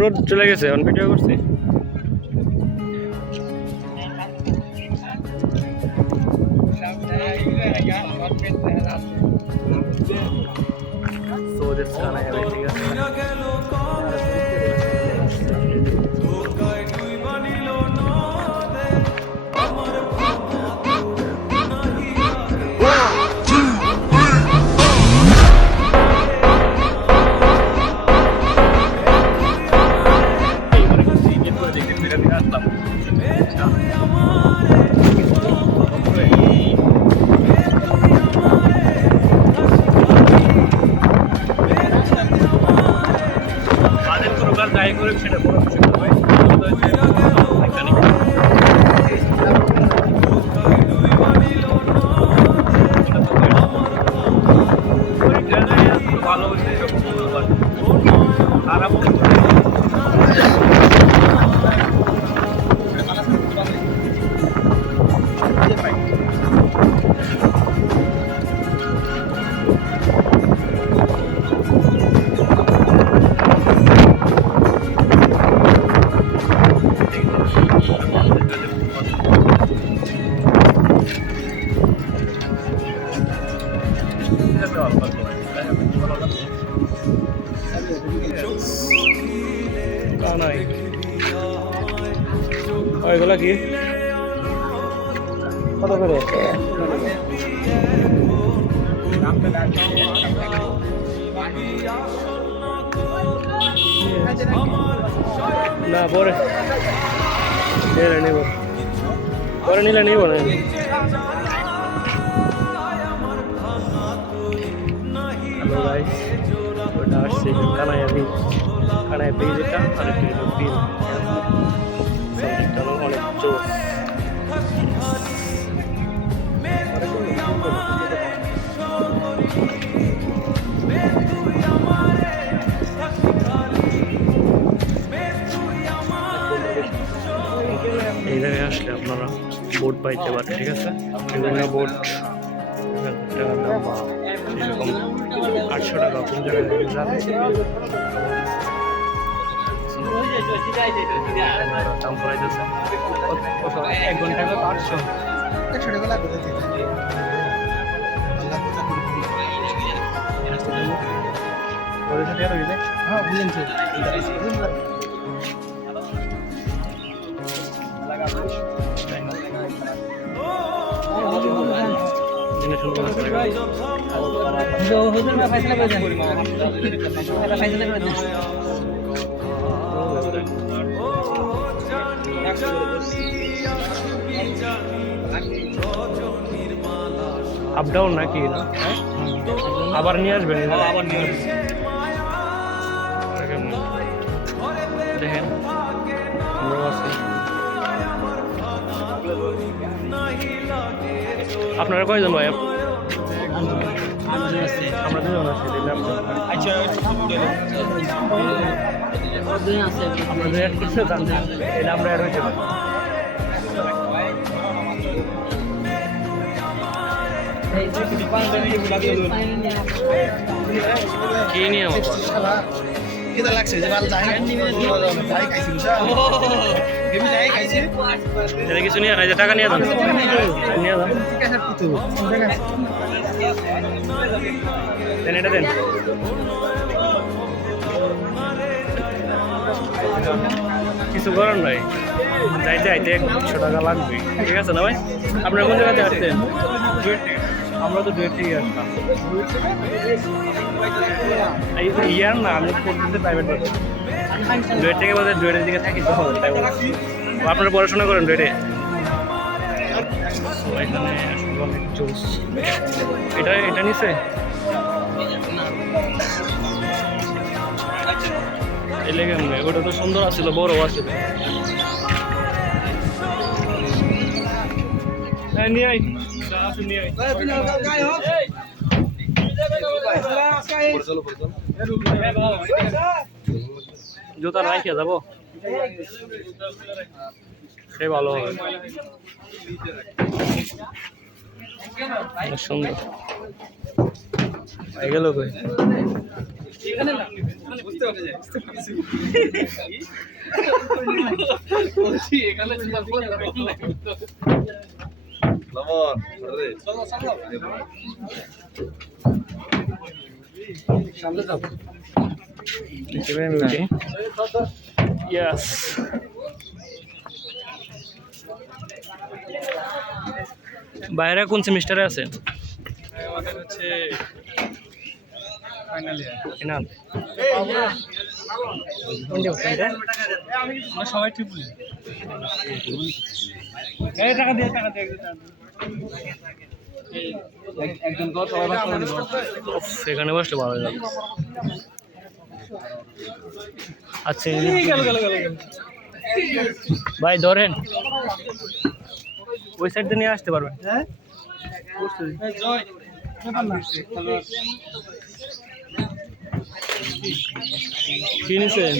রোদ চলে গেছে, অন ভিডিও করছি। ওইগুলা কি কত করে? না পরে নিব, পরে নিলে নিব না। ওটা আসছে কানাইয়া ব্রিজ, কানাইয়া ব্রিজ এটা আর ব্রিজ অনেক জোর। এই জায়গায় আসলে আপনারা বোট পাইতে পারেন, ঠিক আছে? বিভিন্ন বোট এরকম 800 টাকা কোন জায়গায় দাম পড়াইতেছে 1 ঘন্টা 800 টাকা লাগবে। হ্যাঁ বুঝলেন তো আপ ডাউন নাকি? আবার নিয়ে আসবেন? আবার নিয়ে দেখেন আপনারা কয়জন ভাই? আমরা দুজন আছি। আমরা অ্যাড করতে এটা আমরা অ্যাড হয়েছে। কি নিয়ে আমার লাগছে যে কিছু নিয়ে যে টাকা নিয়ে যান, নিয়ে যান এটা দেন। কিছু করার নাই, যাইতে আইতে 100 টাকা লাগবে, ঠিক আছে না ভাই? আপনারা কোন জায়গাতে আসছেন? আমরা তো ডুয়েট থেকে আসলাম। ইয়ার না, আমি করতেছি প্রাইভেট বাসে। ডুয়েট থেকে বলতে ডুয়েটের দিকে থাকি তো, তাই আপনারা পড়াশোনা করেন ডুয়েটে? এখানে অনেক জোস। এটা নিচে ওটা তো সুন্দর আছিল, বড় আছিল। জুতা রাখিয়া যাবো, এটাই ভালো হবে। সুন্দর হয়ে গেল কই Yes. বাইরে কোন সেমিস্টারে আছে? আমাদের হচ্ছে ফাইনাল ইয়ার। ফাইনাল। আমরা সবাই ট্রিপল এই টাকা দিয়ে একজন তো সবাই ভাগ করে দিব। সেখানে বসলে ভালো হবে। আচ্ছা ভাই ধরেন ওই সাইড দিয়ে নিয়ে আসতে পারবেন। হ্যাঁ জয় কি নিছেন?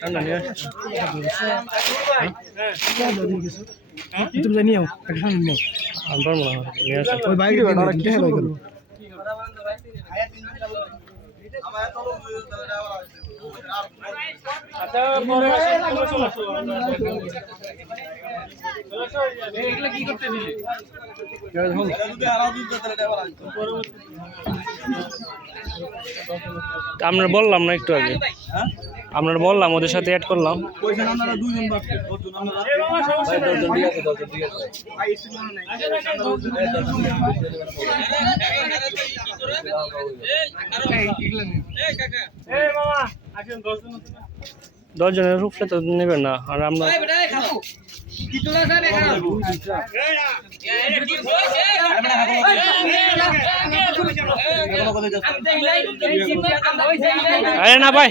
ঠান্ডা নিয়ে আসছে। তুমি জানিও একটা নিও আনবার মনে হয় নিয়ে আসছে। ওই বাইরে অনেক টাকা হয়ে গেল। আচ্ছা পরে এগুলা কি করতে দিলি? আমরা বললাম না একটু আগে, আমরা বললাম ওদের সাথে অ্যাড করলাম। দশজনের রূপসে তো নেবেন না, আর আমরা আরে না ভাই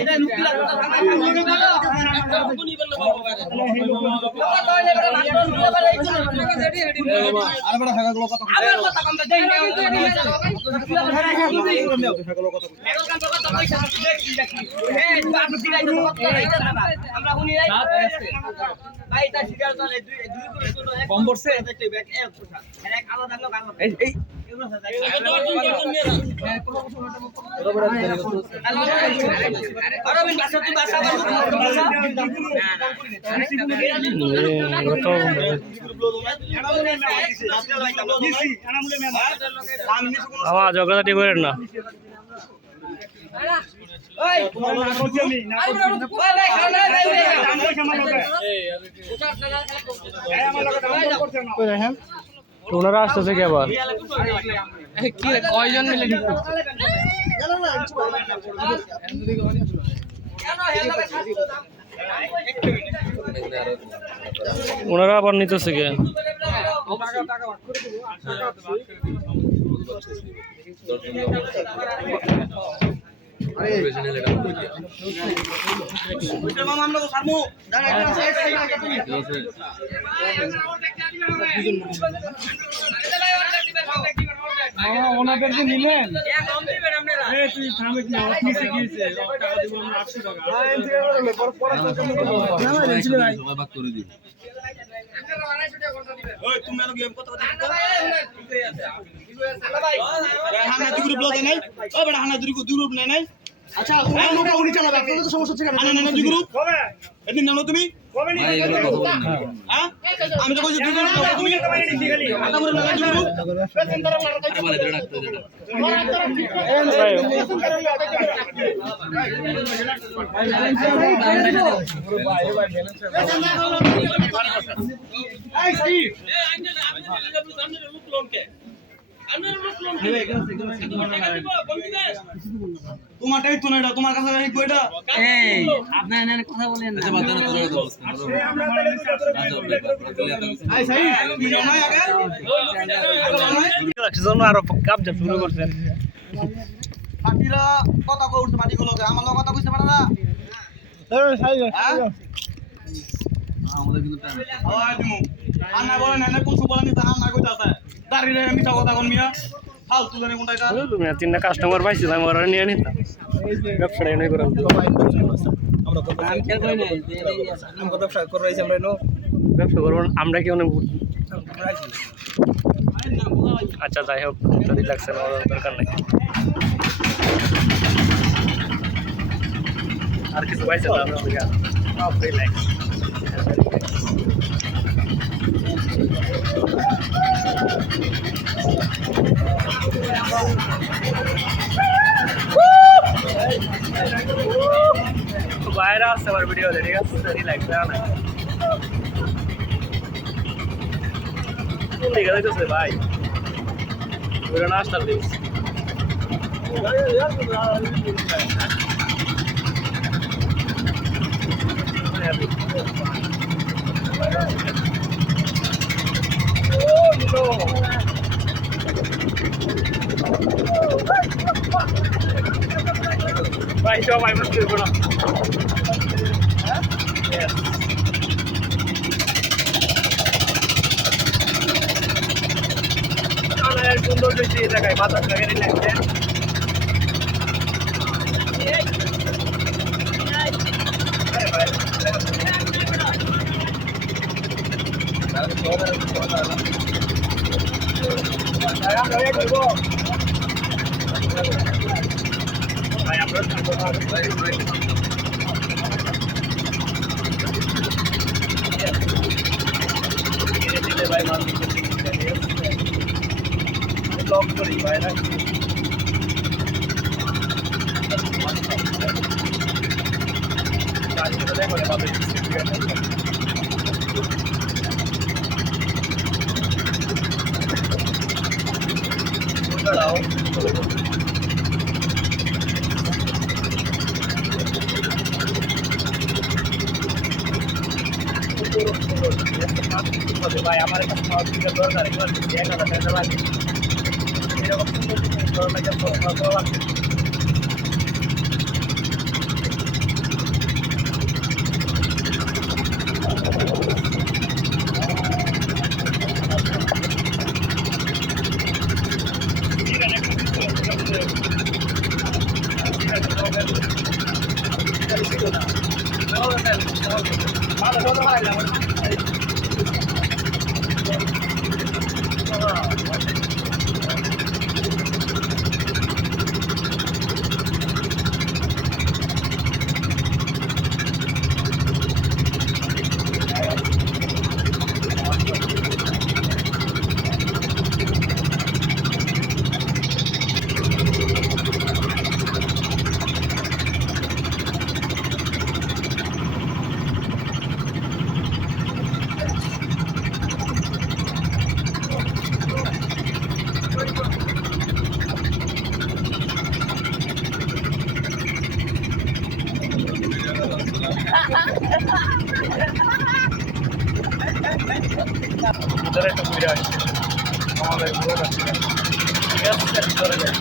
কম পড়ছে আমার ঝগড়াঝাটি করেন না। ওনারা আসতেছে কি আবার? কয়জন মিলে ওনারা আবার নিতেছে কে? ওনাদের যে নিলেন তুই থামে কি অফিসে গিয়েছে টাকা দিব আমরা 800 টাকা সবাই ভাগ করে দিব। ওই তুমি এত গেম কত কথা ভাই হানা দুই গ্রুপ লতে নাই ও বড় হানা দুই গ্রুপ নাই আচ্ছা ওটা উনি চালাবে আপনাদের তো সমস্যা হচ্ছে কেন হানা না দুই গ্রুপ কবে এদিন নাও তুমি কবে নি হ্যাঁ আমি তো কইছি দুই গ্রুপ তুমি আটা করে না দুই গ্রুপ পেছনদার মারা কইছি আমার এদিকে ডাকতে এটা এই সই এই আঙ্কেল আপনি দিলে সামনে লুক লোনকে তোমারটাই তো না, তোমার কাছে এটা এই আপনি এনে কথা বলেন না আরো কাপ যা শুরু করছেন পাটিরা কথা কই উঠতে পাটি গুলোকে আমার লোক কথা কইতে পারে না আমাদের কিন্তু আন্না বলেন এনে কোন সুবলা নিতে আন্না কইতাছে দাঁড়িয়ে মিছা কথা কোন মিয়া ফালতু জানি কোনটা এটা তুমি তিনটা কাস্টমার পাইছিলাম ওরা নিয়ে নিতাম ব্যবসাটা এনে করে আমরা কত খেয়াল করি না আমরা ব্যবসা করে রাইছি আমরা ব্যবসা করবো আমরা কি অনেক আচ্ছা যাই হোক যদি লাগছে না দরকার নেই আর কিছু পাইছে না বাইরে আসছে আমার ভিডিও ঠিক আছে রিল্যাক্স না ঠিক আছে ভাই ওরা নাস্তা দিস ভাই সবাই বুঝতে পারবো না সুন্দর বেশি জায়গায় বাতাস লাগে লাগছে ভাই মানুষ ব্লগ করি বাইরে ভাই আমার কাছে দরকার এবার 1000 টাকা লাগে এরকম সুন্দর লাগে ভিতরে একটা ঘুরে আসছে আমাদের ভালো লাগছে ঠিক আছে ভিতরে যাই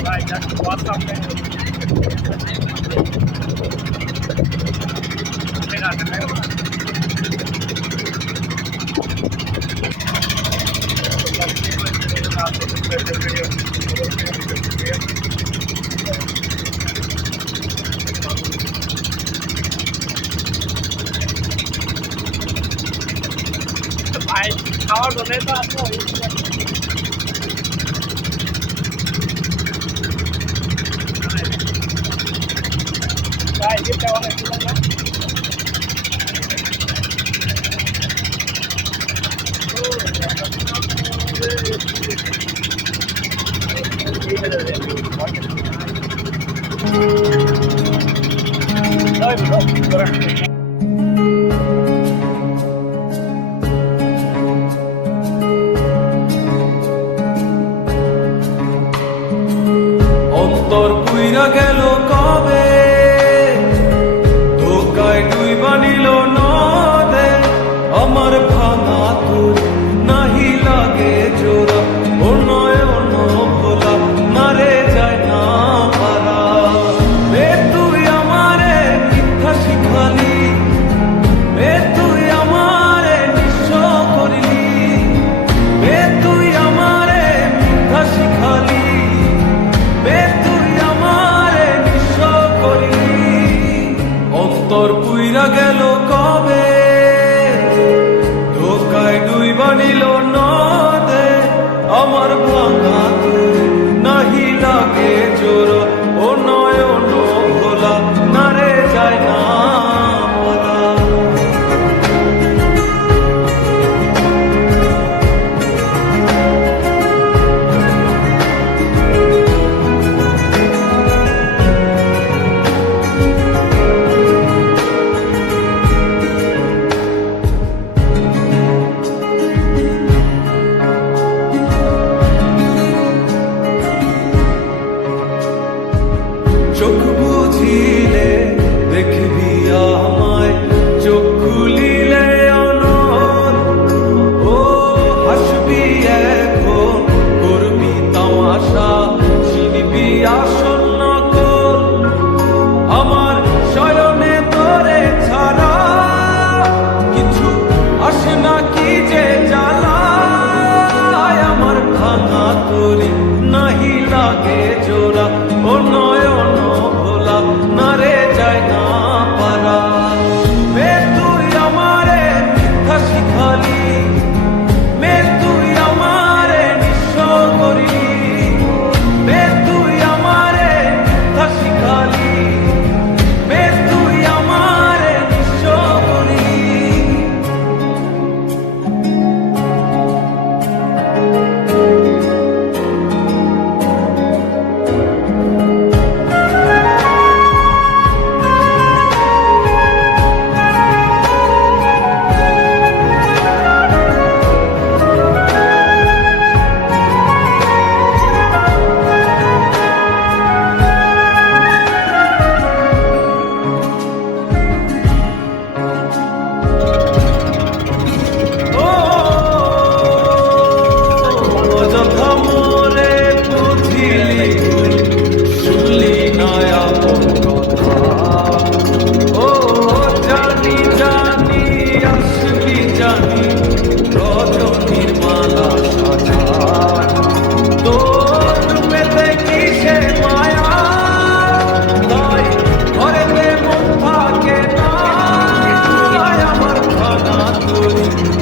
Right, that's what's up there. ভাই খাওয়ার জন্য তো আসবো ভাই এটা অনেক অন্তর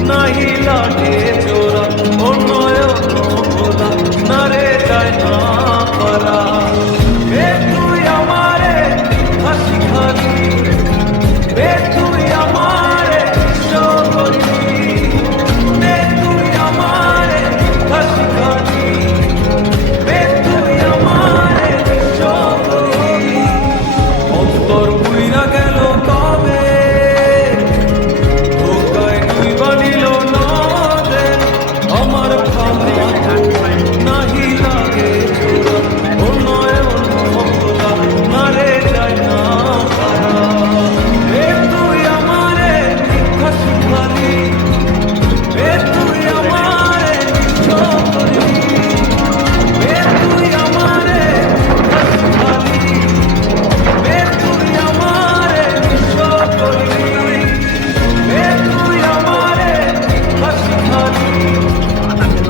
নাহি লাগে জোড়া ও নয়ন ভোলা না রে যায় না পারা এ তুই আমারে হাসি খালি এ তুই আমারে সবরি এ তুই আমারে হাসি খালি এ তুই আমারে সবরি অন্তর পুইরা গেল কবে ধোকায় তুই বানিল নদে আমার খামা নাহি লাগে জোড়া ও নয়ন ভোলা না রে যায় না পারা এ তুই আমারে হাসি খালি এ তুই আমারে সবরি এ তুই আমারে হাসি খালি এ তুই আমারে সবরি এ তুই আমারে হাসি খালি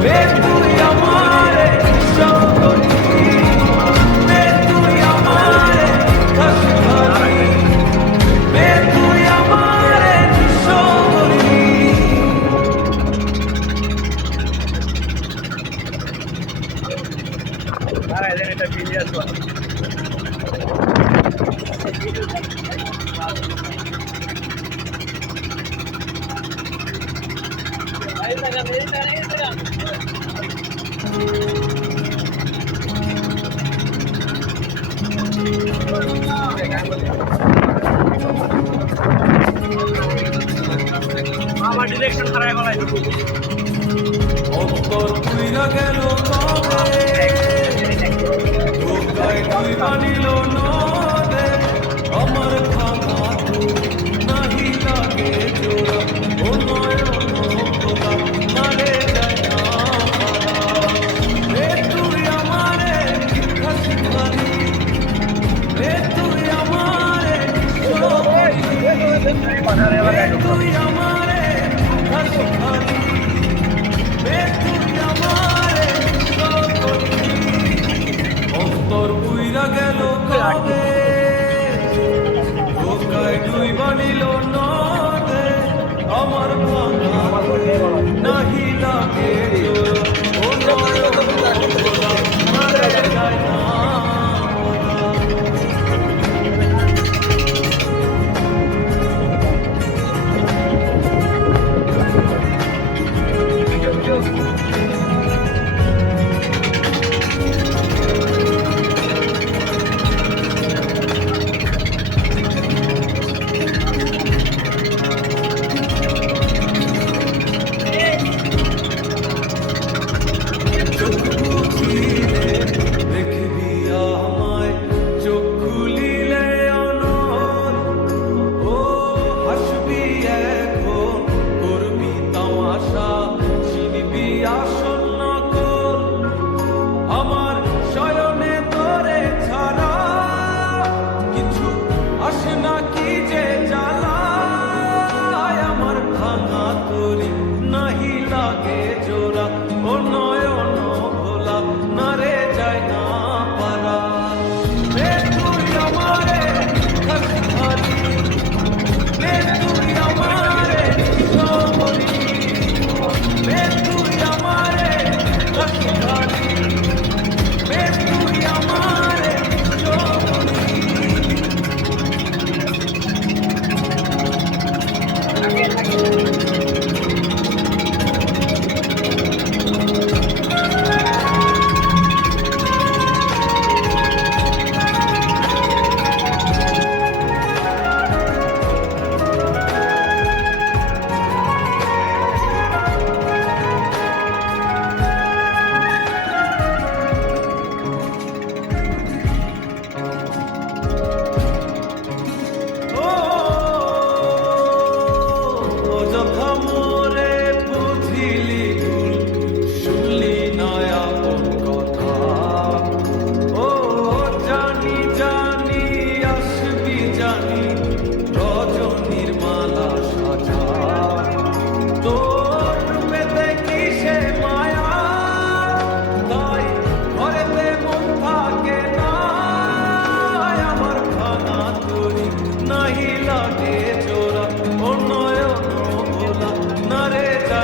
এ তুই আমারে সবরি এ তুই আমারে হাসি খালি এ তুই আমারে সবরি দাঁড়ায় দেন, এটা ভিডিও আছে। আমার ডিরেকশন খারাপ গলায় অন্তর পুইরা গেল কবে ধোকায় তুই বানিল নদে আমার খামা নাহি লাগে জোড়া ও নয়ন ভোলা না রে যায় না পারা এ তুই আমারে হাসি খালি এ তুই আমারে সবরি তুই আমারে হাসি খালি এ তুই আমারে সবরি অন্তর পুইরা গেল কবে ধোকায় তুই বানিল নদে আমার ভাঙা নাহি লাগে জোড়া ও নয়ন ভোলা না রে যায় না পারা চোখ বুঝিলে দেখবি আমায় চোখ খুলিলে অনর ও হাসবি এখন করবি তা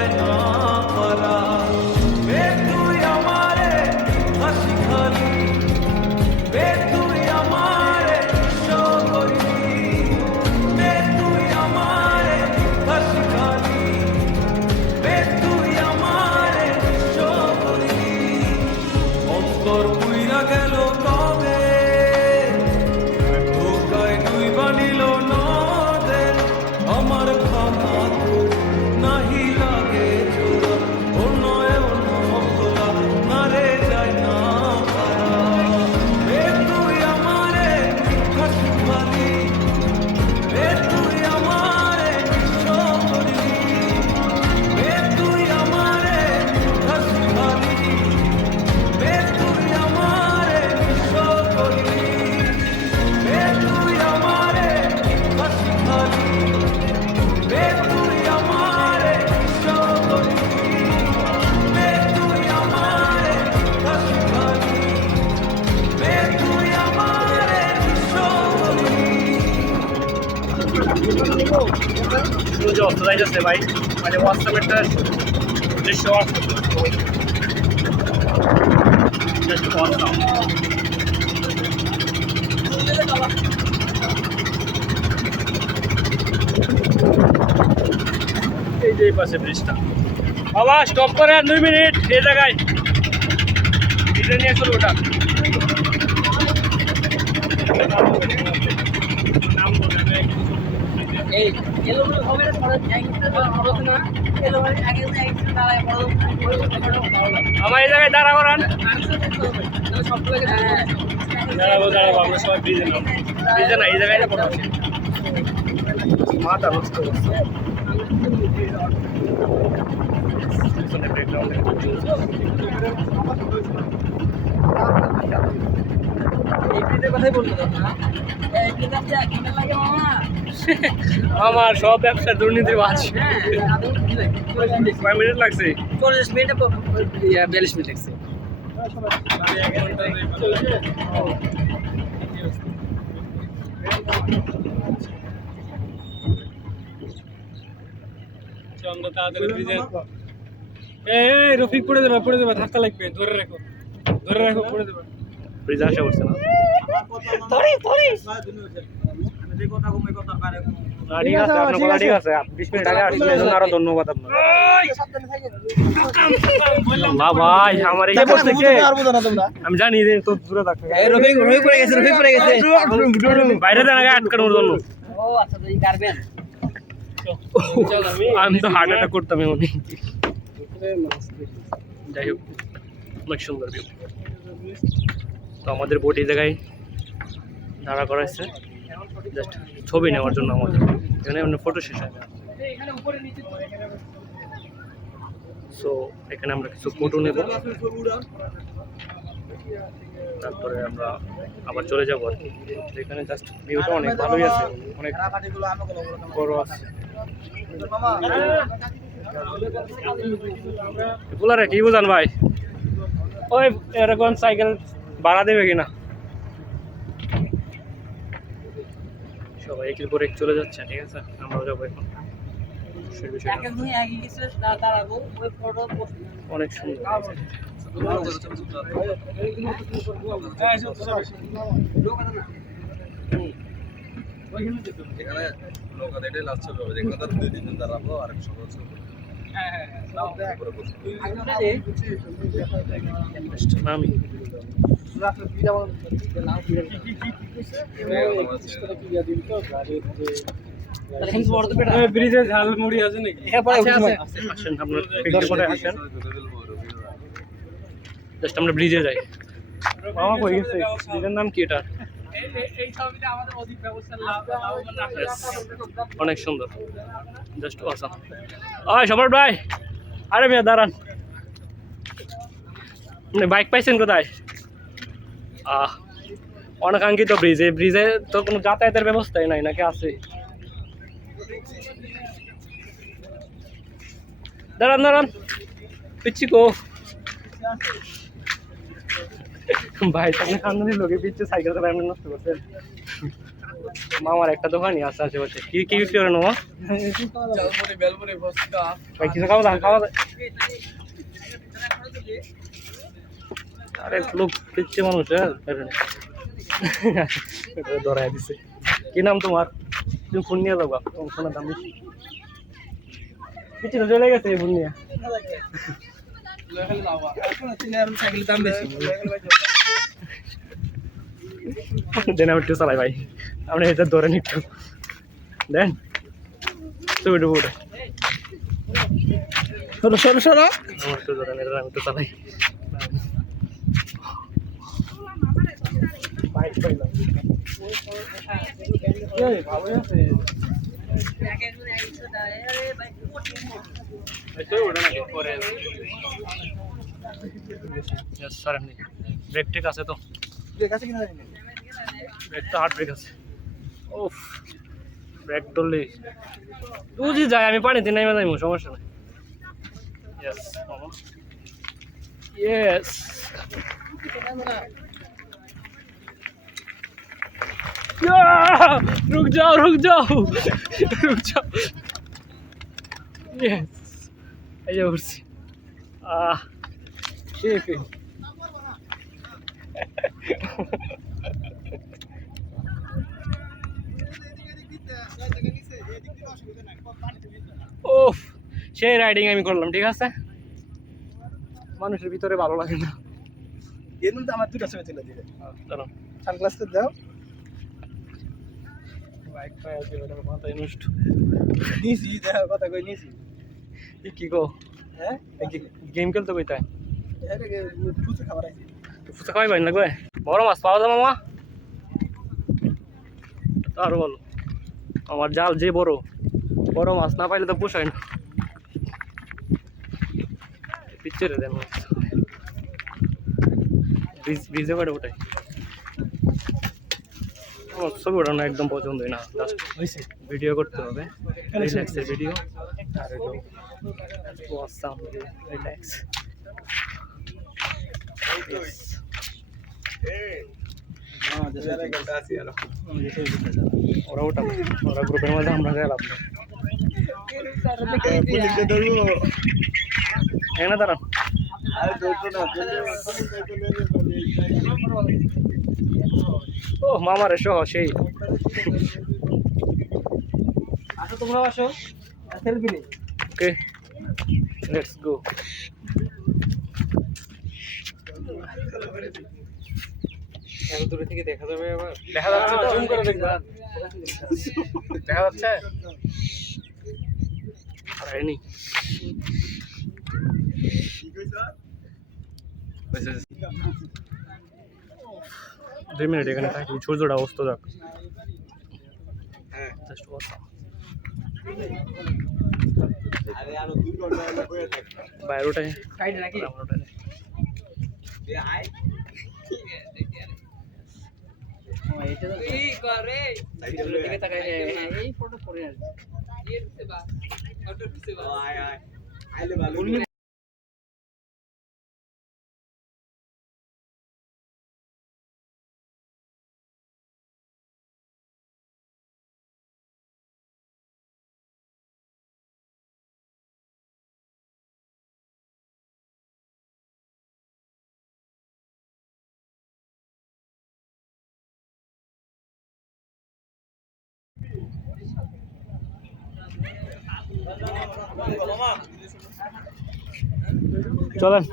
যায় না পারা বে তুই আমারে হাসি খালি বে তুই আমারে সগরি বে তুই আমারে হাসি খালি বে তুই আমারে সগরি অন্তর পুইরা গেল তবে ধোকায় তুই বানিল নদে আমার ভাঙা তোর নাহি লাগে জোড়া ও নয় ভোলা না রে যায় না পারা বে তুই আমারে হাসি খালি বে তুই আমারে সগরি বে তুই আমারে হাসি খালি বে তুই আমারে সগরি বে তুই আমারে হাসি খালি বে তুই আমারে সগরি বে তুই আমারে হাসি খালি বে তুই আমারে সগরি সূর্য অস্ত যাইতেছে ভাই, মানে হোয়াটসঅ্যাপেরটা দৃশ্য জাস্ট অসাম। এই যে এই পাশে ব্রিজটা। বাবা স্টপ করে আর 2 মিনিট এই জায়গায় এটা নিয়ে চলো ওটা নাম বলে এই এলোমেলো হবে না পরে জ্যাংটা খরচ না এলোমেলো আগে দাঁড়ায় পড়ো আমার এই জায়গায় দাঁড়া করান। সব থেকে দাঁড়াবো দাঁড়াবো আমরা সবাই ব্রিজে নাম ব্রিজে না এই জায়গায় পড়া মাথা নষ্ট করছে পিছনে ব্রেকগ্রাউন্ডে এই পিঠে কথাই বলতে দাও না এই পিঠে আছে কেমন লাগে মামা আমার সব ব্যবসা দুর্নীতির বাজ। হ্যাঁ আদৌ কি লাগে কয় মিনিট লাগছে? 40 মিনিটে 42 মিনিট লাগছে আমরা তাড়াতাড়ি ব্রিজে এই রফিক পড়ে যাবে ধাক্কা লাগবে, ধরে রাখো পড়ে যাবে। ব্রিজ আসা করছে না ঠিক আছে, আপনার কথা ঠিক আছে। 20 মিনিট আগে আসলে এজন্য আরো ধন্যবাদ আপনার। না ভাই আমার এই বসতে কে আমি জানি রে তো দূরে থাকতে রফিক পড়ে গেছে বাইরে দেন আগে আটকানোর জন্য। ও আচ্ছা তুই কাটবেন আমি তো হার্ট অ্যাটাক করতাম এমনি। যাই হোক অনেক সুন্দর ভিউ। তো আমাদের বোট এই জায়গায় দাঁড়া করাইছে জাস্ট ছবি নেওয়ার জন্য আমাদের এখানে আমরা ফটো শেষ হয়। সো এখানে আমরা কিছু ফটো নেব, তারপরে আমরা আবার চলে যাবো আর কি। এখানে জাস্ট ভিউটা অনেক ভালোই আছে, অনেক বড় আছে। বলারে কি বুঝান ভাই, ওই এরকম সাইকেল ভাড়া দেবে কিনা? সবাই একের পর এক চলে যাচ্ছে, ঠিক আছে আমরাও যাবো এখন। অনেক সুন্দর এখানে নৌকা দেখে লাস্ট ছবি হবে, যেখানে তার 2-3 জন দাঁড়াবো আর এক সবাই ছবি। আমি ব্রিজে ঝালমুড়ি আছে নাকি? আসেন আপনার পিকনিক করে আসেন, জাস্ট আমরা ব্রিজে যাই। মামা কই গেছে? ব্রিজের নাম কি এটা? অনেক সুন্দর, জাস্ট অসাম। ওই সম্রাট ভাই, আরে মিয়া দাঁড়ান, আপনি বাইক পাইছেন কোথায়? অনাকাঙ্ক্ষিত ব্রিজ, এই ব্রিজে তো কোনো যাতায়াতের ব্যবস্থাই নাই নাকি আছে? দাঁড়ান দাঁড়ান পিচ্ছি কো ভাই, সামনে খানদানি লোকে পিচ্ছে সাইকেল চালায় নষ্ট করছেন। মামার একটা দোকানই আছে আশেপাশে। কি কি বিক্রি করেন মামা? ভাই কিছু খাওয়া দাওয়া খাওয়া দাওয়া। আরে লোক দেখছে মানুষ, ধরাই দিছে। কি নাম তোমার? তুমি ফোন নিয়ে যাবা, ফোনের দাম বেশি। পিছনে চলে গেছে এই ফোন নিয়ে। দেন আমি একটু চালাই ভাই, আপনি এটা ধরেন একটু দেন। ছবি টুবি উঠে সরো সরো আমার একটু ধরেন, এটা আমি একটু চালাই। ভালোই আছে। ব্রেক টেক আছে তো? ব্রেক তো হার্ড ব্রেক আছে। ওফ, ব্রেক ধরলে বুঝি যায়, আমি পানিতে নেমে যাইব, সমস্যা নাই। ইয়েস মামা, ইয়েস। रुक जाओ रुक जाओ रुक जाओ। यस এই যে উঠছি। ঠিক ওফ, সেই রাইডিং আমি করলাম, ঠিক আছে। মানুষের ভিতরে ভালো লাগে না। এমন তো আমার দুটো ছবি তুলে দিবে। চলো সানগ্লাস তো দাও। বাইক পায় আছে, ওটা মাথায় নষ্ট। নিছি দেখো কথা কই নিছি। কি গো, হ্যাঁ গেম খেলতে কইতাই? এটা কে ফুচকা খাবার আইছি। ফুচকা খাওয়াই বাইন লাগবে। বড় মাছ পাওয়া যায় মামা? আরো বলো, আমার জাল যে বড় বড় মাছ না পাইলে তো পোষায় না। পিকচারে দেন মাছ, ব্রিজে করে ওঠাই। আমার ছবি ওঠানো একদম পছন্দ হয় না, জাস্ট ভিডিও করতে হবে, রিল্যাক্সের ভিডিও। আর ওয়াসাম রিল্যাক্স। ওরা ওটা ওরা গ্রুপের মধ্যে আমরা গেলাম না, দাঁড়ান। ও মামারে সহ সেই। আসো তোমরা, আসো সেলফি নি। Okay let's go. এত দূরে থেকে দেখা যাবে আবার? দেখা যাচ্ছে তো? জুম করে দেখবা। দেখা যাচ্ছে? আরেনি 2 মিনিট এখানে থাকি, সূর্যটা অস্ত যাক। Just awesome. বাইরে ওটাই সাইডে নাকি? এটা তো এই করে সাইডের দিকে তাকাই, এই ফটো পরে আসবে। এই দিতে বা ফটো দিতে বা আয় আয় আইলে ভালো। চলেন।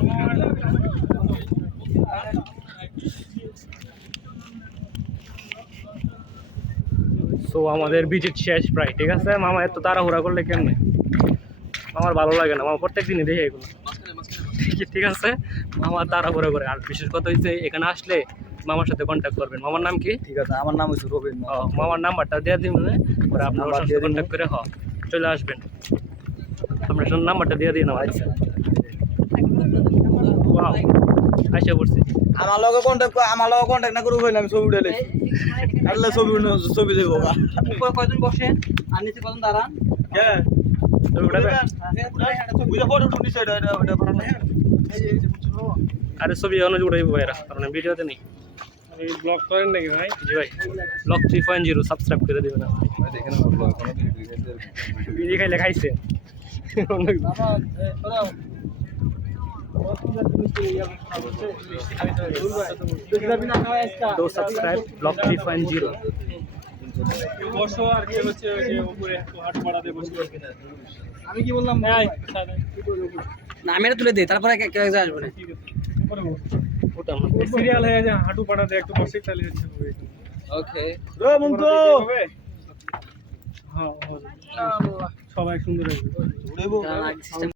সো আমাদের ভিজিট শেষ প্রায়, ঠিক আছে। মামা এত তাড়াহুড়া করলে কেমনে? আমার ভালো লাগে না, মামা প্রত্যেক দিনই দেখে এগুলো, ঠিক আছে। মামা তাড়াহুড়া করে। আর বিশেষ কথা হচ্ছে এখানে আসলে মামার সাথে কন্ট্যাক্ট করবেন। মামার নাম কি? ঠিক আছে, আমার নাম হচ্ছে রবিন। মামার নাম্বারটা দিয়ে দিবেন, পরে আপনার সাথে কন্ট্যাক্ট করে চলে আসবেন। আপনার নাম্বারটা দিয়ে দিন আমার। আচ্ছা ওয়াও, আইসা পড়ছি। আমার লগে কন্টাক্ট না করে হইলে আমি ছবি উঠাইলে আল্লাহ ছবি দেবো। উপরে কয়জন বসেন আর নিচে কয়জন দাঁড়ান? হ্যাঁ ছবি উঠাবে? ফটো আরে ছবি অনুযায়ী উঠাইবো ভাইরা, কারণ ভিডিওতে নেই। এই ব্লগ করেন নাকি ভাই? জি ভাই, ব্লগ 3.0 সাবস্ক্রাইব করে দিবেন। বিড়ি খাইলে খাইছে। তো সাবস্ক্রাইব ব্লগ 3.0। বসো আর কি হচ্ছে ওই যে উপরে একটু হাঁটু বাড়াতে বসে। আমি কি বললাম ভাই? না আমি এটা তুলে দিই তারপরে কেউ একজন আসবে না। ওটা আমরা সিরিয়াল হয়ে যায়, হাঁটু পাড়াতে একটু বসে তাহলে হচ্ছে ওকে রে বন্ধু। হ্যাঁ সবাই সুন্দর হবে। সিস্টেম